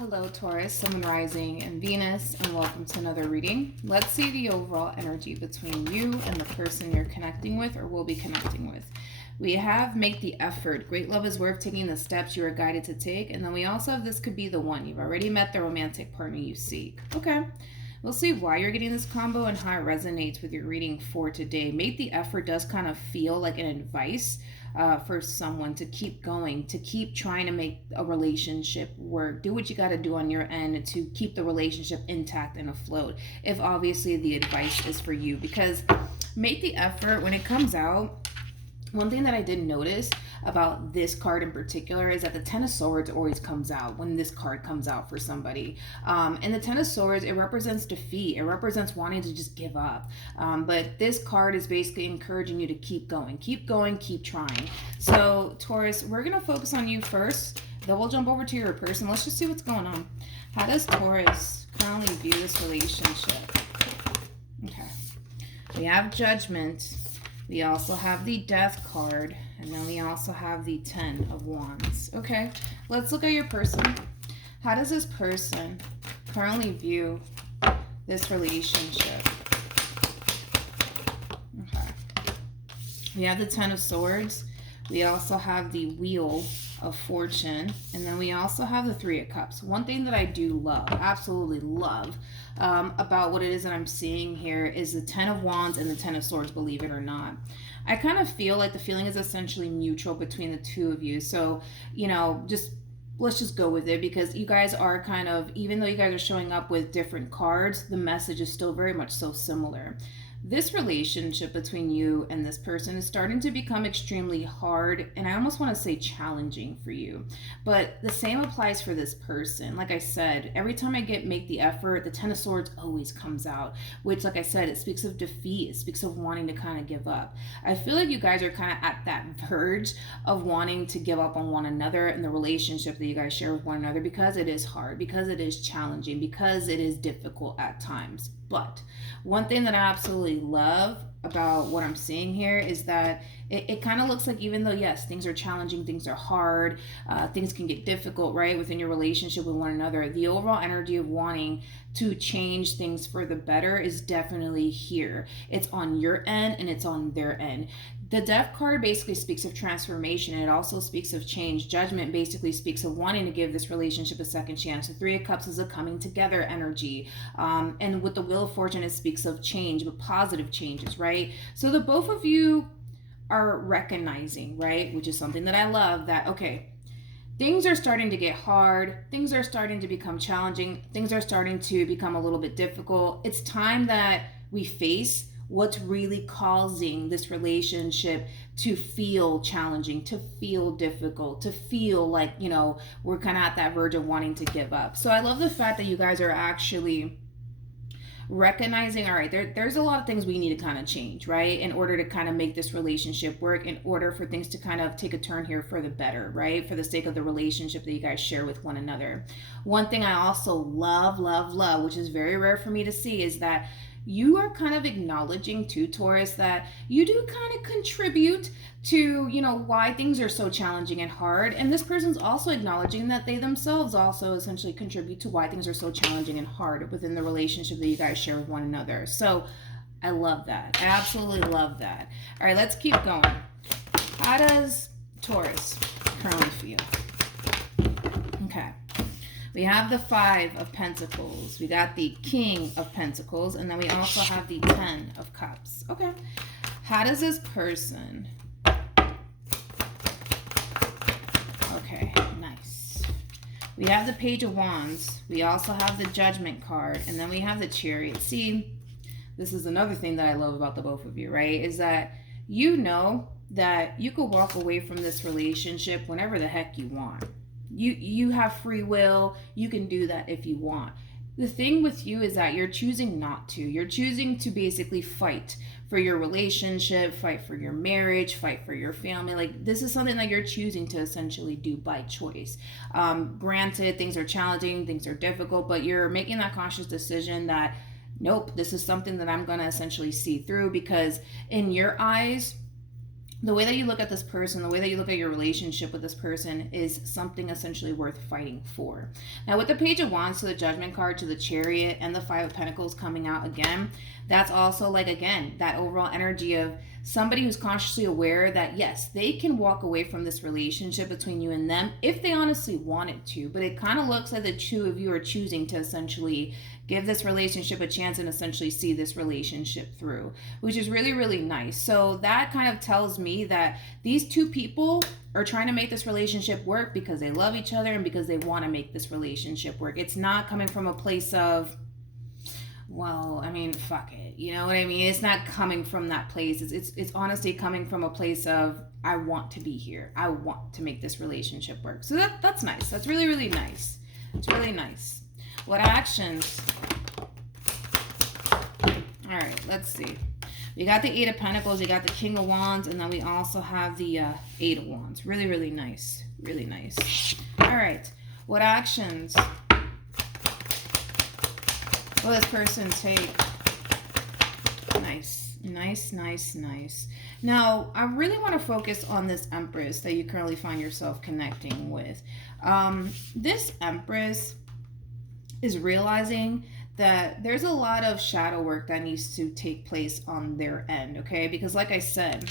Hello, Taurus, Sun, Rising, and Venus, and welcome to another reading. Let's see the overall energy between you and the person you're connecting with or will be connecting with. We have make the effort. Great love is worth taking the steps you are guided to take. And then we also have this could be the one. You've already met the romantic partner you seek. Okay. We'll see why you're getting this combo and how it resonates with your reading for today. Make the effort does kind of feel like an advice for someone to keep going, to keep trying to make a relationship work. Do what you got to do on your end to keep the relationship intact and afloat. If obviously the advice is for you, because make the effort when it comes out. One thing that I did notice about this card in particular is that the Ten of Swords always comes out when this card comes out for somebody. And the Ten of Swords, it represents defeat. It represents wanting to just give up. But this card is basically encouraging you to keep going, keep trying. So Taurus, we're going to focus on you first. Then we'll jump over to your person. Let's just see what's going on. How does Taurus currently view this relationship? Okay. We have Judgment. We also have the Death card, and then we also have the Ten of Wands. Okay, let's look at your person. How does this person currently view this relationship? Okay. We have the Ten of Swords. We also have the Wheel of Fortune, and then we also have the Three of Cups. One thing that I do love, absolutely love, about what it is that I'm seeing here is the Ten of Wands and the Ten of Swords, believe it or not. I kind of feel like the feeling is essentially mutual between the two of you. So, you know, let's just go with it, because you guys are kind of, even though you guys are showing up with different cards, the message is still very much so similar. This relationship between you and this person is starting to become extremely hard, and I almost want to say challenging for you. But the same applies for this person. Like I said, every time I make the effort, the Ten of Swords always comes out, which, like I said, it speaks of defeat. It speaks of wanting to kind of give up. I feel like you guys are kind of at that verge of wanting to give up on one another and the relationship that you guys share with one another, because it is hard, because it is challenging, because it is difficult at times. But one thing that I absolutely love about what I'm seeing here is that it kind of looks like, even though, yes, things are challenging, things are hard, things can get difficult, right, within your relationship with one another, the overall energy of wanting to change things for the better is definitely here. It's on your end and it's on their end. The Death card basically speaks of transformation, and it also speaks of change. Judgment basically speaks of wanting to give this relationship a second chance. The Three of Cups is a coming together energy. And with the Wheel of Fortune, it speaks of change, but positive changes, right? So the both of you are recognizing, right, which is something that I love, that, okay, things are starting to get hard. Things are starting to become challenging. Things are starting to become a little bit difficult. It's time that we face what's really causing this relationship to feel challenging, to feel difficult, to feel like, you know, we're kind of at that verge of wanting to give up. So I love the fact that you guys are actually recognizing, all right, there's a lot of things we need to kind of change, right, in order to kind of make this relationship work, in order for things to kind of take a turn here for the better, right, for the sake of the relationship that you guys share with one another. One thing I also love, which is very rare for me to see, is that you are kind of acknowledging too, Taurus, that you do kind of contribute to, you know, why things are so challenging and hard. And this person's also acknowledging that they themselves also essentially contribute to why things are so challenging and hard within the relationship that you guys share with one another. So I love that. I absolutely love that. All right, let's keep going. How does Taurus currently feel? Okay. We have the Five of Pentacles. We got the King of Pentacles. And then we also have the Ten of Cups. Okay. How does this person... Okay, nice. We have the Page of Wands. We also have the Judgment card. And then we have the Chariot. See, this is another thing that I love about the both of you, right? Is that you know that you could walk away from this relationship whenever the heck you want. You have free will. You can do that if you want. The thing with you is that you're choosing not to. You're choosing to basically fight for your relationship, fight for your marriage, fight for your family. Like, this is something that you're choosing to essentially do by choice. Granted, things are challenging, things are difficult, but you're making that conscious decision that, nope, this is something that I'm going to essentially see through, because in your eyes, the way that you look at this person, the way that you look at your relationship with this person is something essentially worth fighting for. Now, with the Page of Wands to the Judgment card to the Chariot and the Five of Pentacles coming out again, that's also like, again, that overall energy of somebody who's consciously aware that, yes, they can walk away from this relationship between you and them if they honestly wanted to. But it kind of looks like the two of you are choosing to essentially give this relationship a chance and essentially see this relationship through, which is really, really nice. So that kind of tells me that these two people are trying to make this relationship work because they love each other and because they want to make this relationship work. It's not coming from a place of, well, I mean, fuck it. You know what I mean? It's not coming from that place. It's honestly coming from a place of, I want to be here. I want to make this relationship work. So that's nice. That's really, really nice. It's really nice. What actions? All right, let's see. We got the Eight of Pentacles, we got the King of Wands, and then we also have the Eight of Wands. Really, really nice. Really nice. All right, what actions will this person take? Nice, nice, nice, nice. Now, I really want to focus on this Empress that you currently find yourself connecting with. This Empress is realizing that there's a lot of shadow work that needs to take place on their end, okay? Because like I said,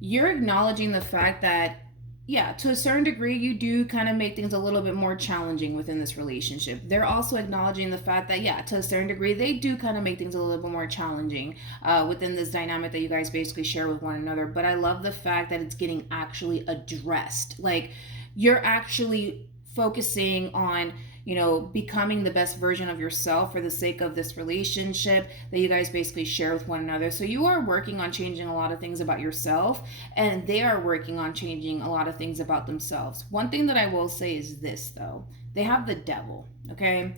you're acknowledging the fact that, yeah, to a certain degree, you do kind of make things a little bit more challenging within this relationship. They're also acknowledging the fact that, yeah, to a certain degree, they do kind of make things a little bit more challenging within this dynamic that you guys basically share with one another. But I love the fact that it's getting actually addressed. Like, you're actually focusing on, you know, becoming the best version of yourself for the sake of this relationship that you guys basically share with one another. So you are working on changing a lot of things about yourself, and they are working on changing a lot of things about themselves. One thing that I will say is this, though. They have the Devil, okay?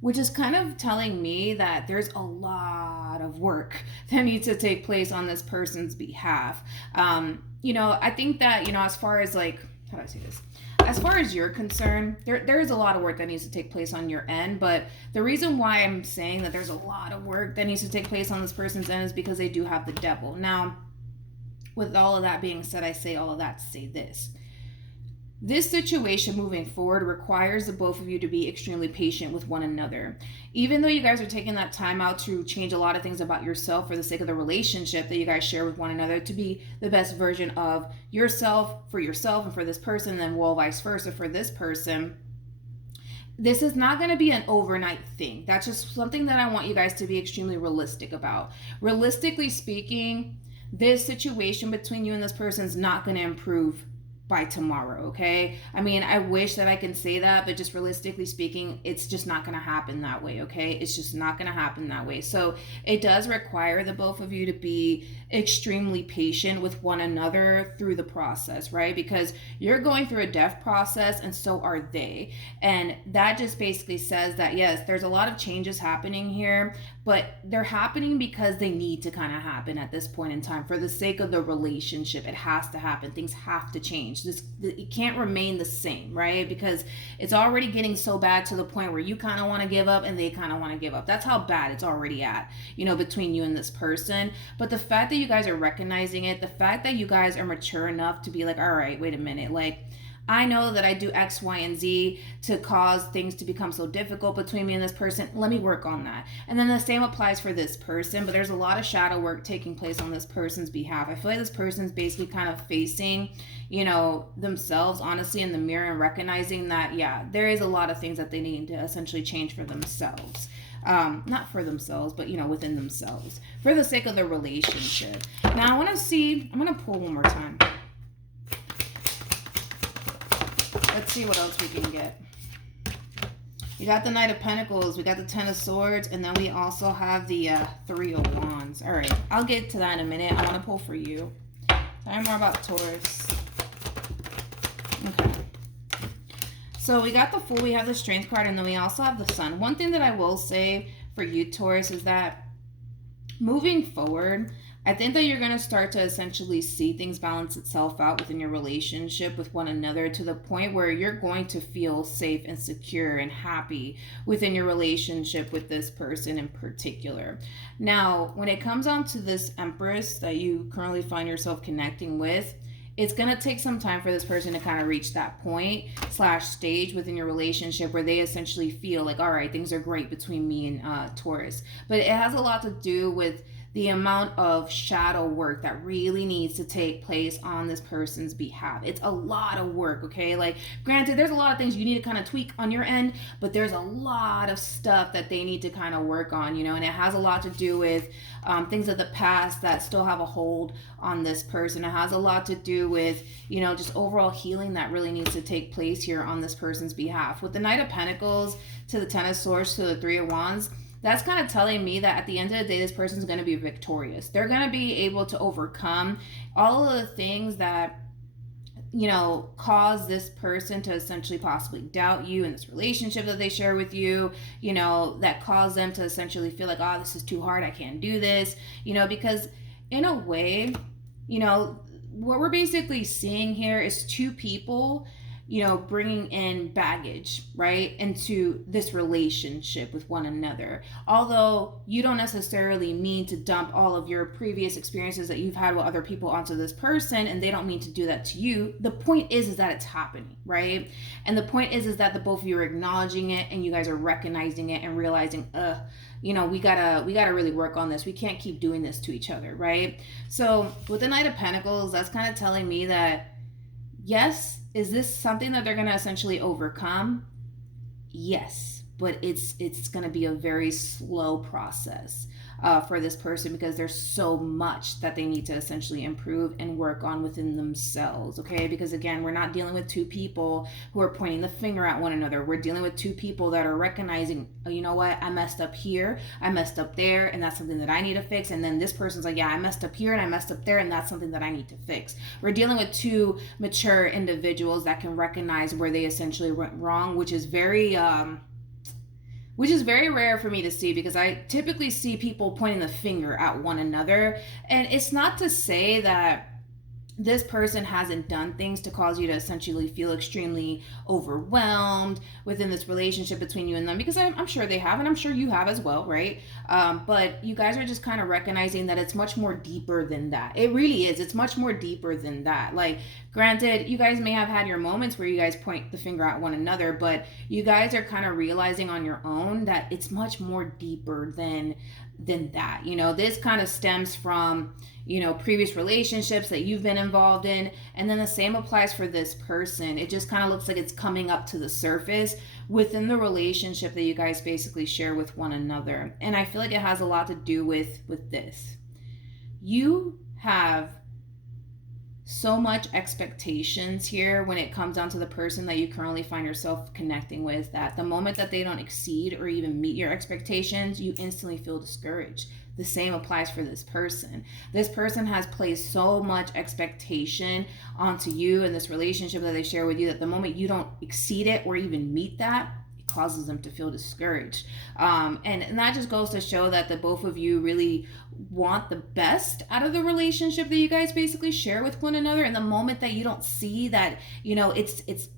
Which is kind of telling me that there's a lot of work that needs to take place on this person's behalf. You know, I think that, you know, as far as like, how do I say this? As far as you're concerned, there is a lot of work that needs to take place on your end, but the reason why I'm saying that there's a lot of work that needs to take place on this person's end is because they do have the Devil. Now, with all of that being said, I say all of that to say this. This situation moving forward requires the both of you to be extremely patient with one another. Even though you guys are taking that time out to change a lot of things about yourself for the sake of the relationship that you guys share with one another to be the best version of yourself and for this person, and then well, vice versa for this person. This is not going to be an overnight thing. That's just something that I want you guys to be extremely realistic about. Realistically speaking, this situation between you and this person is not going to improve by tomorrow, okay? I mean, I wish that I can say that, but just realistically speaking, it's just not going to happen that way, okay? It's just not going to happen that way. So it does require the both of you to be extremely patient with one another through the process, right? Because you're going through a death process and so are they. And that just basically says that, yes, there's a lot of changes happening here, but they're happening because they need to kind of happen at this point in time for the sake of the relationship. It has to happen. Things have to change. It can't remain the same, right? Because it's already getting so bad to the point where you kind of want to give up and they kind of want to give up. That's how bad it's already at, you know, between you and this person. But the fact that you guys are recognizing it, the fact that you guys are mature enough to be like, all right, wait a minute, like, I know that I do X, Y, and Z to cause things to become so difficult between me and this person. Let me work on that. And then the same applies for this person, but there's a lot of shadow work taking place on this person's behalf. I feel like this person's basically kind of facing, you know, themselves honestly in the mirror and recognizing that, yeah, there is a lot of things that they need to essentially change for themselves. Not for themselves, but, you know, within themselves for the sake of the relationship. Now I want to see, I'm going to pull one more time. Let's see what else we can get. We got the Knight of Pentacles, we got the Ten of Swords, and then we also have the Three of Wands. All right, I'll get to that in a minute. I want to pull for you. Tell me more about Taurus. Okay. So we got the Fool, we have the Strength card, and then we also have the Sun. One thing that I will say for you, Taurus, is that moving forward, I think that you're going to start to essentially see things balance itself out within your relationship with one another, to the point where you're going to feel safe and secure and happy within your relationship with this person in particular. Now, when it comes on to this Empress that you currently find yourself connecting with, it's going to take some time for this person to kind of reach that point / stage within your relationship where they essentially feel like, all right, things are great between me and Taurus. But it has a lot to do with the amount of shadow work that really needs to take place on this person's behalf. It's a lot of work, okay? Like, granted, there's a lot of things you need to kind of tweak on your end, but there's a lot of stuff that they need to kind of work on, and it has a lot to do with things of the past that still have a hold on this person. It has a lot to do with, just overall healing that really needs to take place here on this person's behalf. With the Knight of Pentacles to the Ten of Swords to the Three of Wands, that's kind of telling me that at the end of the day, this person's going to be victorious. They're going to be able to overcome all of the things that, cause this person to essentially possibly doubt you in this relationship that they share with you, that cause them to essentially feel like, oh, this is too hard, I can't do this, because in a way, what we're basically seeing here is two people bringing in baggage, right, into this relationship with one another. Although you don't necessarily mean to dump all of your previous experiences that you've had with other people onto this person, and they don't mean to do that to you. The point is that it's happening, right? And the point is that the both of you are acknowledging it, and you guys are recognizing it and realizing, we gotta really work on this. We can't keep doing this to each other, right? So with the Knight of Pentacles, that's kind of telling me that, yes, is this something that they're going to essentially overcome? Yes, but it's going to be a very slow process for this person, because there's so much that they need to essentially improve and work on within themselves, okay? Because again, we're not dealing with two people who are pointing the finger at one another. We're dealing with two people that are recognizing, oh, you know what, I messed up here, I messed up there, and that's something that I need to fix. And then this person's like, yeah, I messed up here and I messed up there, and that's something that I need to fix. We're dealing with two mature individuals that can recognize where they essentially went wrong, which is very rare for me to see, because I typically see people pointing the finger at one another. And it's not to say that this person hasn't done things to cause you to essentially feel extremely overwhelmed within this relationship between you and them, because I'm sure they have, and I'm sure you have as well, right? But you guys are just kind of recognizing that it's much more deeper than that. It really is. It's much more deeper than that. Like, granted, you guys may have had your moments where you guys point the finger at one another, but you guys are kind of realizing on your own that it's much more deeper than that. This kind of stems from previous relationships that you've been involved in, and then the same applies for this person. It just kind of looks like it's coming up to the surface within the relationship that you guys basically share with one another. And I feel like it has a lot to do with this. You have so much expectations here when it comes down to the person that you currently find yourself connecting with, that the moment that they don't exceed or even meet your expectations, you instantly feel discouraged. The same applies for this person. This person has placed so much expectation onto you and this relationship that they share with you, that the moment you don't exceed it or even meet that, it causes them to feel discouraged. And that just goes to show that the both of you really want the best out of the relationship that you guys basically share with one another. And the moment that you don't see that, it's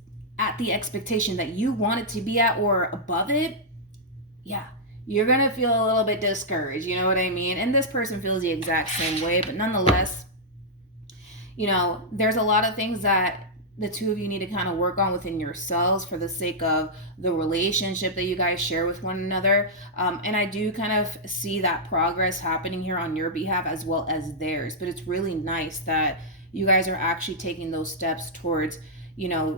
at the expectation that you want it to be at or above it, yeah, you're going to feel a little bit discouraged. You know what I mean? And this person feels the exact same way. But nonetheless, there's a lot of things that the two of you need to kind of work on within yourselves for the sake of the relationship that you guys share with one another. And I do kind of see that progress happening here on your behalf as well as theirs. But it's really nice that you guys are actually taking those steps towards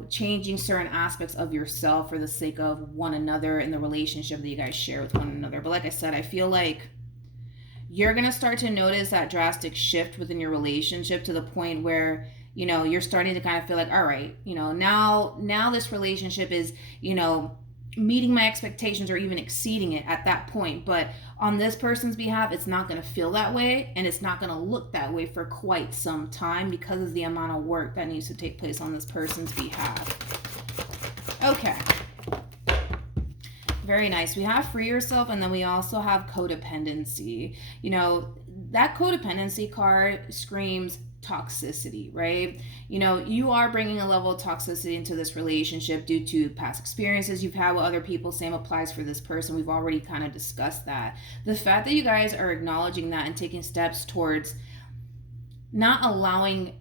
changing certain aspects of yourself for the sake of one another and the relationship that you guys share with one another. But like I said, I feel like you're going to start to notice that drastic shift within your relationship, to the point where, you're starting to kind of feel like, all right, now this relationship is, meeting my expectations or even exceeding it at that point. But on this person's behalf, it's not going to feel that way, and it's not going to look that way for quite some time, because of the amount of work that needs to take place on this person's behalf. Okay. Very nice. We have free yourself, and then we also have codependency. that codependency card screams toxicity, right? You know, you are bringing a level of toxicity into this relationship due to past experiences you've had with other people. Same applies for this person. We've already kind of discussed that. The fact that you guys are acknowledging that and taking steps towards not allowing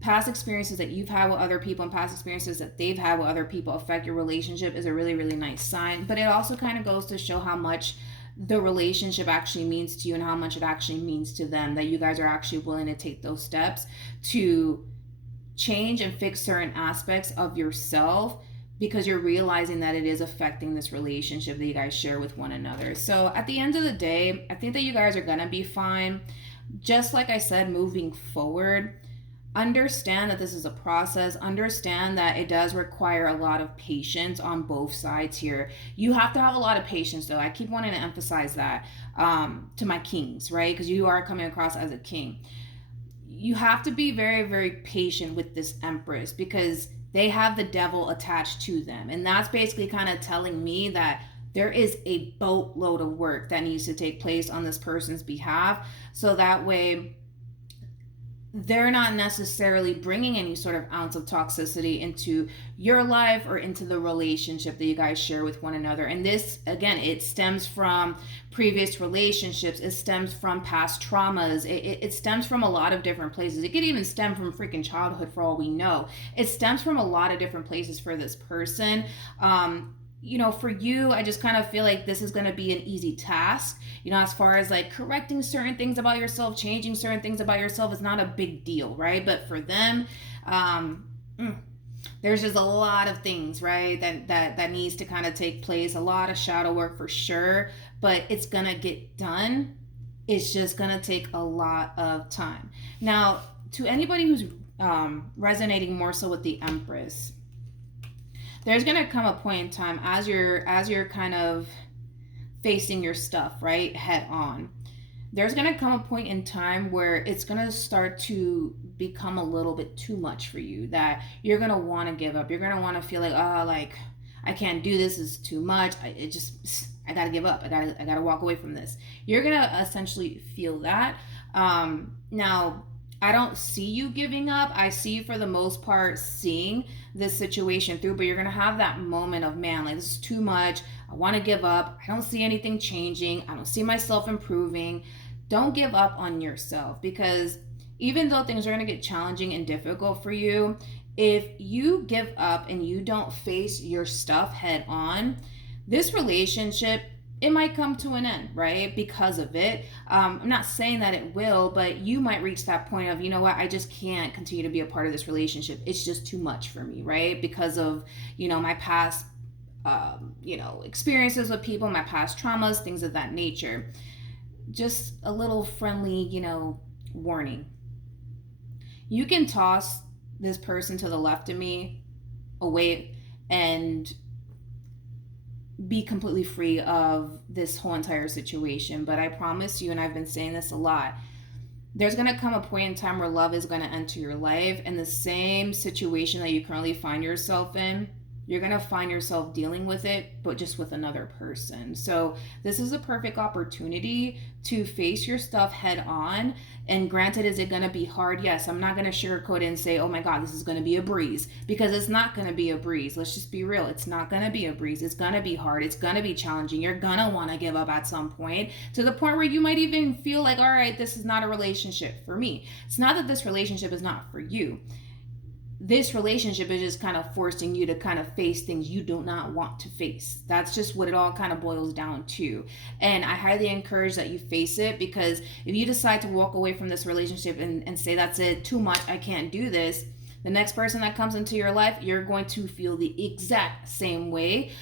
past experiences that you've had with other people and past experiences that they've had with other people affect your relationship is a really, really nice sign. But it also kind of goes to show how much the relationship actually means to you and how much it actually means to them, that you guys are actually willing to take those steps to change and fix certain aspects of yourself, because you're realizing that it is affecting this relationship that you guys share with one another. So at the end of the day, I think that you guys are gonna be fine. Just like I said, moving forward, understand that this is a process. Understand that it does require a lot of patience on both sides here. You have to have a lot of patience, though. I keep wanting to emphasize that to my kings, right? Because you are coming across as a king. You have to be very, very patient with this Empress, because they have the devil attached to them. And that's basically kind of telling me that there is a boatload of work that needs to take place on this person's behalf. So that way, they're not necessarily bringing any sort of ounce of toxicity into your life or into the relationship that you guys share with one another. And this, again, it stems from previous relationships. It stems from past traumas. It stems from a lot of different places. It could even stem from freaking childhood for all we know. It stems from a lot of different places for this person. You know, for you, I just kind of feel like this is going to be an easy task. You know, as far as like correcting certain things about yourself, changing certain things about yourself is not a big deal, right? But for them, there's just a lot of things, right, that needs to kind of take place. A lot of shadow work for sure, but it's going to get done. It's just going to take a lot of time. Now, to anybody who's resonating more so with the Empress, there's going to come a point in time as you're kind of facing your stuff, right, head on. There's going to come a point in time where it's going to start to become a little bit too much for you, that you're going to want to give up. You're going to want to feel like, oh, like, I can't do this. It's too much. I got to give up. I got to walk away from this. You're going to essentially feel that. Now, I don't see you giving up. I see you, for the most part, seeing this situation through, but you're going to have that moment of, man, like, this is too much. I want to give up. I don't see anything changing. I don't see myself improving. Don't give up on yourself, because even though things are going to get challenging and difficult for you, if you give up and you don't face your stuff head on, this relationship, it might come to an end, right? Because of it. I'm not saying that it will, but you might reach that point of, you know what, I just can't continue to be a part of this relationship. It's just too much for me, right? Because of, you know, my past, experiences with people, my past traumas, things of that nature. Just a little friendly, warning. You can toss this person to the left of me, away, and be completely free of this whole entire situation. But I promise you, and I've been saying this a lot, there's going to come a point in time where love is going to enter your life, and the same situation that you currently find yourself in, you're going to find yourself dealing with it, but just with another person. So this is a perfect opportunity to face your stuff head on. And granted, is it going to be hard? Yes, I'm not going to sugarcoat it and say, oh my God, this is going to be a breeze, because it's not going to be a breeze. Let's just be real. It's not going to be a breeze. It's going to be hard. It's going to be challenging. You're going to want to give up at some point, to the point where you might even feel like, all right, this is not a relationship for me. It's not that this relationship is not for you. This relationship is just kind of forcing you to kind of face things you do not want to face. That's just what it all kind of boils down to. And I highly encourage that you face it, because if you decide to walk away from this relationship and say, that's it, too much, I can't do this, the next person that comes into your life, you're going to feel the exact same way.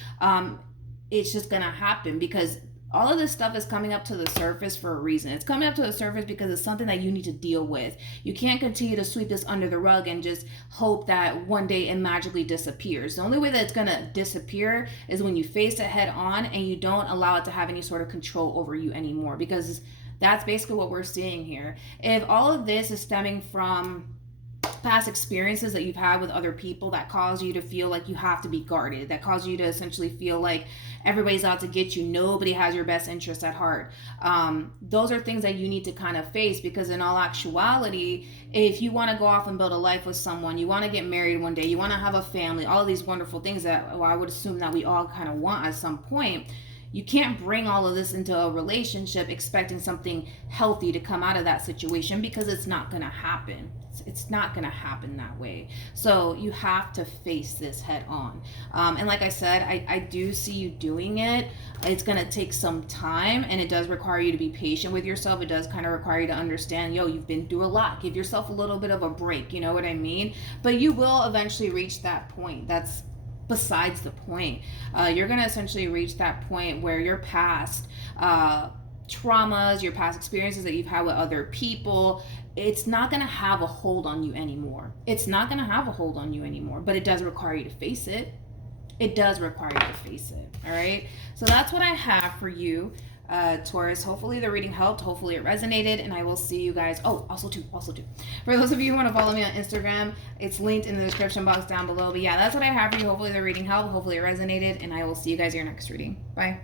It's just going to happen, because all of this stuff is coming up to the surface for a reason. It's coming up to the surface because it's something that you need to deal with. You can't continue to sweep this under the rug and just hope that one day it magically disappears. The only way that it's going to disappear is when you face it head on and you don't allow it to have any sort of control over you anymore, because that's basically what we're seeing here. If all of this is stemming from past experiences that you've had with other people that cause you to feel like you have to be guarded, that cause you to essentially feel like everybody's out to get you, nobody has your best interest at heart. Those are things that you need to kind of face, because in all actuality, if you want to go off and build a life with someone, you want to get married one day, you want to have a family, all of these wonderful things that, well, I would assume that we all kind of want at some point, you can't bring all of this into a relationship expecting something healthy to come out of that situation, because it's not going to happen. It's not going to happen that way. So you have to face this head on. And like I said, I do see you doing it. It's going to take some time, and it does require you to be patient with yourself. It does kind of require you to understand, you've been through a lot. Give yourself a little bit of a break. You know what I mean? But you will eventually reach that point. That's besides the point. You're going to essentially reach that point where your past traumas, your past experiences that you've had with other people, it's not going to have a hold on you anymore. It's not going to have a hold on you anymore, but it does require you to face it. It does require you to face it. All right. So that's what I have for you, Taurus. Hopefully the reading helped. Hopefully it resonated, and I will see you guys. Oh, also too. For those of you who want to follow me on Instagram, it's linked in the description box down below. But yeah, that's what I have for you. Hopefully the reading helped. Hopefully it resonated, and I will see you guys in your next reading. Bye.